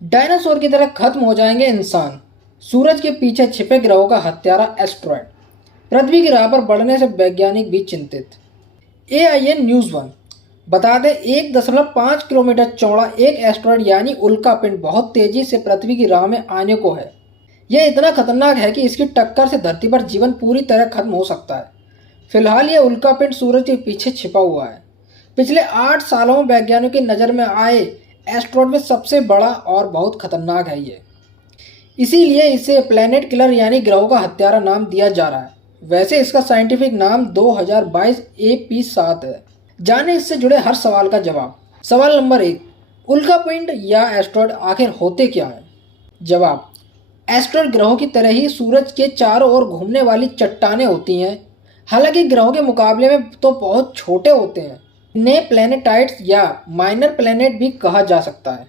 Dinosaur की तरह खत्म हो जाएंगे इंसान। सूरज के पीछे छिपे ग्रहों का हत्यारा एस्ट्रॉयड। पृथ्वी की राह पर बढ़ने से वैज्ञानिक भी चिंतित। AIN न्यूज़ वन बता दें, 1.5 किलोमीटर चौड़ा एक एस्ट्रॉयड यानी उल्का पिंड बहुत तेजी से पृथ्वी की राह में आने को है। यह इतना खतरनाक है कि इसकी टक्कर से धरती पर जीवन पूरी तरह खत्म हो सकता है। फिलहाल यह उल्का पिंड सूरज के पीछे छिपा हुआ है। पिछले 8 सालों में वैज्ञानिकों की नज़र में आए एस्ट्रॉयड में सबसे बड़ा और बहुत खतरनाक है ये। इसीलिए इसे प्लैनेट किलर यानी ग्रहों का हत्यारा नाम दिया जा रहा है। वैसे इसका साइंटिफिक नाम 2022 AP7 है। जाने इससे जुड़े हर सवाल का जवाब। सवाल नंबर 1, उल्का पिंड या एस्ट्रॉयड आखिर होते क्या हैं? जवाब, एस्ट्रॉयड ग्रहों की तरह ही सूरज के चारों ओर घूमने वाली चट्टानें होती हैं। हालांकि ग्रहों के मुकाबले में तो बहुत छोटे होते हैं। इन्हें प्लैनेटाइड्स या माइनर प्लैनेट भी कहा जा सकता है।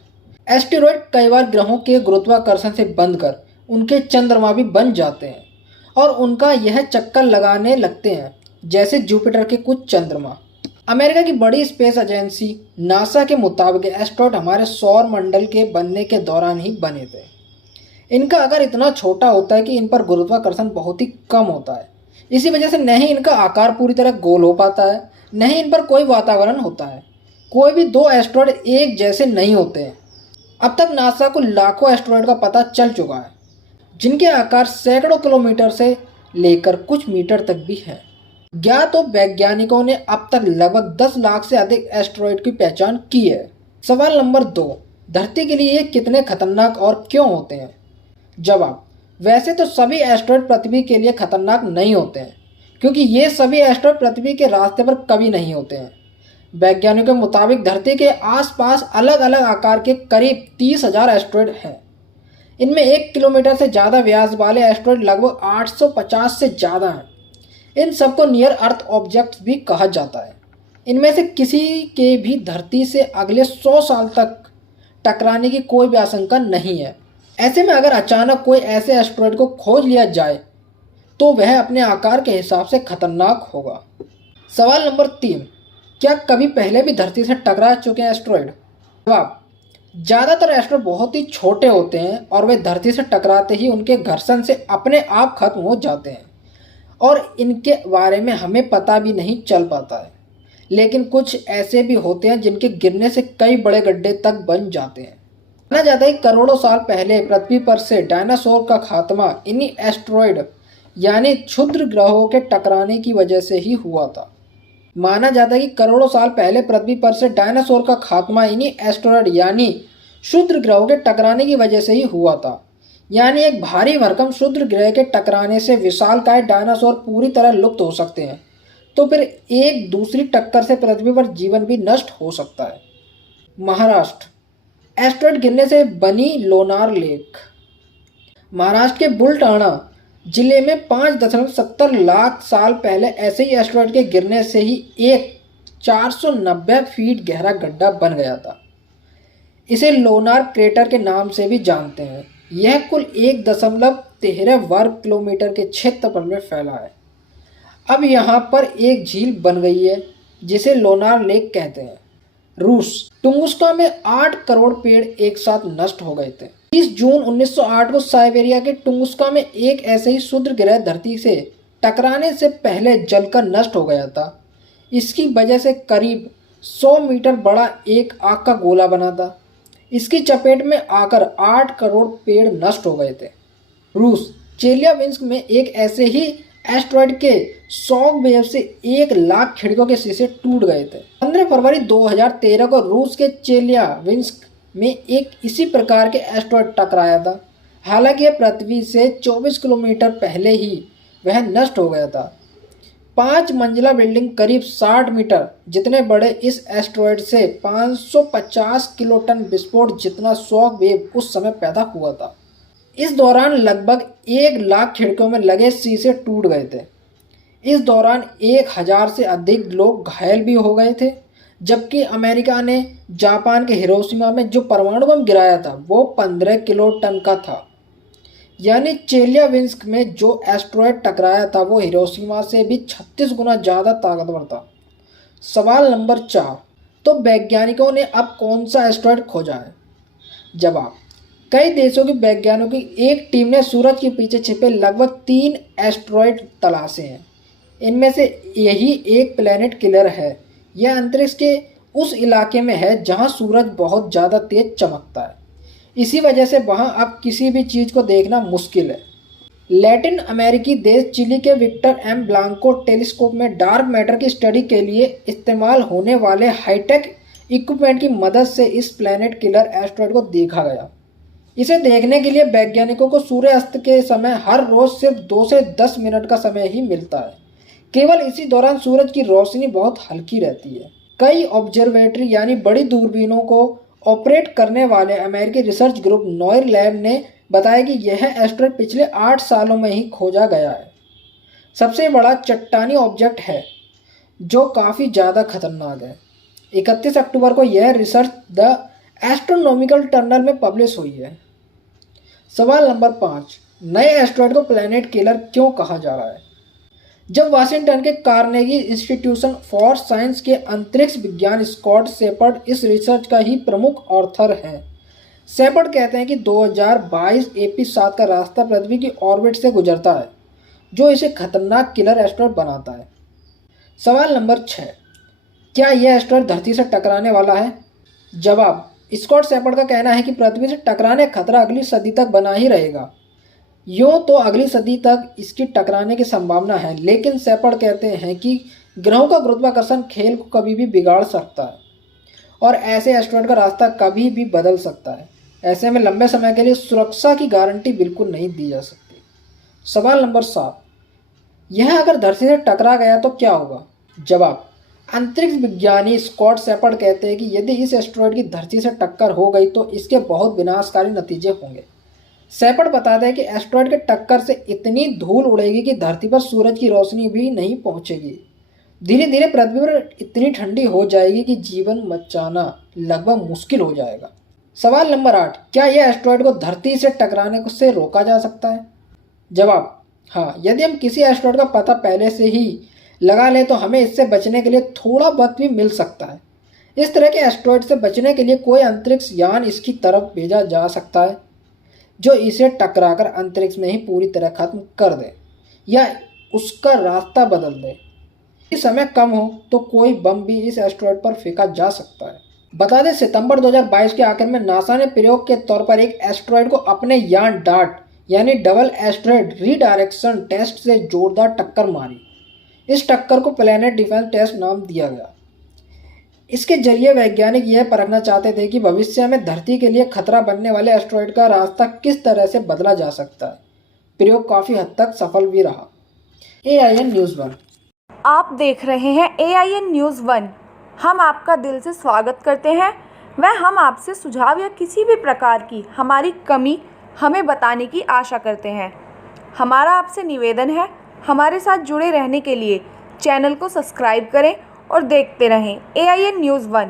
एस्टेरॉयड कई बार ग्रहों के गुरुत्वाकर्षण से बंधकर उनके चंद्रमा भी बन जाते हैं और उनका यह चक्कर लगाने लगते हैं, जैसे जुपिटर के कुछ चंद्रमा। अमेरिका की बड़ी स्पेस एजेंसी नासा के मुताबिक एस्ट्रॉयड हमारे सौर मंडल के बनने के दौरान ही बने थे। इनका आकार इतना छोटा होता है कि इन पर गुरुत्वाकर्षण बहुत ही कम होता है। इसी वजह से न ही इनका आकार पूरी तरह गोल हो पाता है, न ही इन पर कोई वातावरण होता है। कोई भी दो एस्ट्रॉयड एक जैसे नहीं होते हैं। अब तक नासा को लाखों एस्ट्रॉयड का पता चल चुका है, जिनके आकार सैकड़ों किलोमीटर से लेकर कुछ मीटर तक भी है। ज्ञात वैज्ञानिकों ने अब तक लगभग 10 लाख से अधिक एस्ट्रॉयड की पहचान की है। सवाल नंबर 2, धरती के लिए ये कितने खतरनाक और क्यों होते हैं? जवाब, वैसे तो सभी एस्ट्रॉयड पृथ्वी के लिए खतरनाक नहीं होते हैं, क्योंकि ये सभी एस्ट्रॉयड पृथ्वी के रास्ते पर कभी नहीं होते हैं। वैज्ञानिकों के मुताबिक धरती के आसपास अलग अलग आकार के करीब 30,000 एस्ट्रॉयड हैं। इनमें 1 किलोमीटर से ज़्यादा व्यास वाले एस्ट्रॉयड लगभग 850 से ज़्यादा हैं। इन सबको नियर अर्थ ऑब्जेक्ट्स भी कहा जाता है। इनमें से किसी के भी धरती से अगले 100 साल तक टकराने की कोई भी आशंका नहीं है। ऐसे में अगर अचानक कोई ऐसे एस्ट्रॉयड को खोज लिया जाए तो वह अपने आकार के हिसाब से खतरनाक होगा। सवाल नंबर 3, क्या कभी पहले भी धरती से टकरा चुके हैं एस्ट्रॉयड? जवाब, ज़्यादातर एस्ट्रॉयड बहुत ही छोटे होते हैं और वे धरती से टकराते ही उनके घर्षण से अपने आप खत्म हो जाते हैं और इनके बारे में हमें पता भी नहीं चल पाता है। लेकिन कुछ ऐसे भी होते हैं जिनके गिरने से कई बड़े गड्ढे तक बन जाते हैं। माना जाता है कि करोड़ों साल पहले पृथ्वी पर से डायनासोर का खात्मा इन्हीं एस्ट्रॉयड यानी क्षुद्र ग्रहों के टकराने की वजह से ही हुआ था। माना जाता है कि करोड़ों साल पहले पृथ्वी पर से डायनासोर का खात्मा इन्हीं एस्ट्रॉयड यानी क्षुद्र ग्रहों के टकराने की वजह से ही हुआ था। यानी एक भारी भरकम क्षुद्र ग्रह के टकराने से विशालकाय डायनासोर पूरी तरह लुप्त हो सकते हैं, तो फिर एक दूसरी टक्कर से पृथ्वी पर जीवन भी नष्ट हो सकता है। महाराष्ट्र, एस्ट्रॉयड गिरने से बनी लोनार लेक। महाराष्ट्र के बुलढाणा जिले में 5.70 लाख साल पहले ऐसे ही एस्ट्रॉयड के गिरने से ही एक 490 फीट गहरा गड्ढा बन गया था। इसे लोनार क्रेटर के नाम से भी जानते हैं। यह कुल 1.13 वर्ग किलोमीटर के क्षेत्रफल में फैला है। अब यहाँ पर एक झील बन गई है जिसे लोनार लेक कहते हैं। रूस, टुंगुस्का में 8 करोड़ पेड़ एक साथ नष्ट हो गए थे। 30 जून 1908 को साइबेरिया के टुंगुस्का में एक ऐसे ही क्षुद्र ग्रह धरती से टकराने से पहले जलकर नष्ट हो गया था। इसकी वजह से करीब 100 मीटर बड़ा एक आग का गोला बना था। इसकी चपेट में आकर 8 करोड़ पेड़ नष्ट हो गए थे। रूस, चेलियाबिंस्क में एक ऐसे ही एस्ट्रॉयड के शॉक वेव से 1 लाख खिड़कियों के शीशे टूट गए थे। 15 फरवरी 2013 को रूस के चेलियाबिंस्क में एक इसी प्रकार के एस्ट्रॉयड टकराया था। हालांकि यह पृथ्वी से 24 किलोमीटर पहले ही वह नष्ट हो गया था। 5 मंजिला बिल्डिंग करीब 60 मीटर जितने बड़े इस एस्ट्रॉयड से 550 किलोटन विस्फोट जितना शॉक वेव उस समय पैदा हुआ था। इस दौरान लगभग 1 लाख खिड़कियों में लगे शीशे टूट गए थे। इस दौरान 1000 से अधिक लोग घायल भी हो गए थे, जबकि अमेरिका ने जापान के हिरोशिमा में जो परमाणु बम गिराया था वो 15 किलोटन का था। यानी चेलियाबिंस्क में जो एस्ट्रॉयड टकराया था वो हिरोशिमा से भी 36 गुना ज़्यादा ताकतवर था। सवाल नंबर 4, तो वैज्ञानिकों ने अब कौन सा एस्ट्रॉयड खोजा है? जवाब, कई देशों के वैज्ञानिकों की एक टीम ने सूरज के पीछे छिपे लगभग 3 एस्ट्रॉयड तलाशे हैं। इनमें से यही एक प्लैनेट किलर है। यह अंतरिक्ष के उस इलाके में है जहां सूरज बहुत ज़्यादा तेज चमकता है। इसी वजह से वहां अब किसी भी चीज़ को देखना मुश्किल है। लैटिन अमेरिकी देश चिली के विक्टर एम ब्लांको टेलीस्कोप में डार्क मैटर की स्टडी के लिए इस्तेमाल होने वाले हाईटेक इक्विपमेंट की मदद से इस प्लैनेट किलर एस्ट्रॉयड को देखा गया। इसे देखने के लिए वैज्ञानिकों को सूर्यास्त के समय हर रोज सिर्फ 2 से 10 मिनट का समय ही मिलता है। केवल इसी दौरान सूरज की रोशनी बहुत हल्की रहती है। कई ऑब्जर्वेटरी यानी बड़ी दूरबीनों को ऑपरेट करने वाले अमेरिकी रिसर्च ग्रुप नॉयर लैब ने बताया कि यह एस्ट्रॉयड पिछले 8 सालों में ही खोजा गया है। सबसे बड़ा चट्टानी ऑब्जेक्ट है जो काफ़ी ज़्यादा खतरनाक है। 31 अक्टूबर को यह रिसर्च द एस्ट्रोनॉमिकल जर्नल में पब्लिश हुई है। सवाल नंबर 5, नए एस्ट्रॉयड को प्लैनेट किलर क्यों कहा जा रहा है? जब वाशिंगटन के कार्नेगी इंस्टीट्यूशन फॉर साइंस के अंतरिक्ष विज्ञान स्कॉट शेपर्ड इस रिसर्च का ही प्रमुख ऑथर हैं। शेपर्ड कहते हैं कि 2022 AP7 का रास्ता पृथ्वी की ऑर्बिट से गुजरता है, जो इसे खतरनाक किलर एस्ट्रॉयड बनाता है। सवाल नंबर 6, क्या यह एस्ट्रॉयड धरती से टकराने वाला है? जवाब, स्कॉट शेपर्ड का कहना है कि पृथ्वी से टकराने का खतरा अगली सदी तक बना ही रहेगा। यूँ तो अगली सदी तक इसकी टकराने की संभावना है, लेकिन शेपर्ड कहते हैं कि ग्रहों का गुरुत्वाकर्षण खेल को कभी भी बिगाड़ सकता है और ऐसे एस्ट्रॉयड का रास्ता कभी भी बदल सकता है। ऐसे में लंबे समय के लिए सुरक्षा की गारंटी बिल्कुल नहीं दी जा सकती। सवाल नंबर 7, यह अगर धरती से टकरा गया तो क्या होगा? जवाब, अंतरिक्ष विज्ञानी स्कॉट शेपर्ड कहते हैं कि यदि इस एस्ट्रॉयड की धरती से टक्कर हो गई तो इसके बहुत विनाशकारी नतीजे होंगे। शेपर्ड बताते हैं कि एस्ट्रॉयड के टक्कर से इतनी धूल उड़ेगी कि धरती पर सूरज की रोशनी भी नहीं पहुंचेगी। धीरे धीरे पृथ्वी पर इतनी ठंडी हो जाएगी कि जीवन बचाना लगभग मुश्किल हो जाएगा। सवाल नंबर 8, क्या यह एस्ट्रॉयड को धरती से टकराने से रोका जा सकता है? जवाब, हाँ, यदि हम किसी एस्ट्रॉयड का पता पहले से ही लगा लें तो हमें इससे बचने के लिए थोड़ा वक्त भी मिल सकता है। इस तरह के एस्ट्रॉयड से बचने के लिए कोई अंतरिक्ष यान इसकी तरफ भेजा जा सकता है जो इसे टकराकर अंतरिक्ष में ही पूरी तरह खत्म कर दे या उसका रास्ता बदल दे। यदि समय कम हो तो कोई बम भी इस एस्ट्रॉयड पर फेंका जा सकता है। बता दें, सितंबर 2022 के आखिर में नासा ने प्रयोग के तौर पर एक एस्ट्रॉयड को अपने यान डार्ट यानी डबल एस्ट्रॉयड रीडायरेक्शन टेस्ट से जोरदार टक्कर मारी। इस टक्कर को प्लैनेट डिफेंस टेस्ट नाम दिया गया। इसके जरिए वैज्ञानिक यह परखना चाहते थे कि भविष्य में धरती के लिए खतरा बनने वाले एस्ट्रॉयड का रास्ता किस तरह से बदला जा सकता है। प्रयोग काफ़ी हद तक सफल भी रहा। AIN news 1। आप देख रहे हैं AIN न्यूज़ 1। हम आपका दिल से स्वागत करते हैं व हम आपसे सुझाव या किसी भी प्रकार की हमारी कमी हमें बताने की आशा करते हैं। हमारा आपसे निवेदन है, हमारे साथ जुड़े रहने के लिए चैनल को सब्सक्राइब करें और देखते रहें AIN न्यूज़ 1।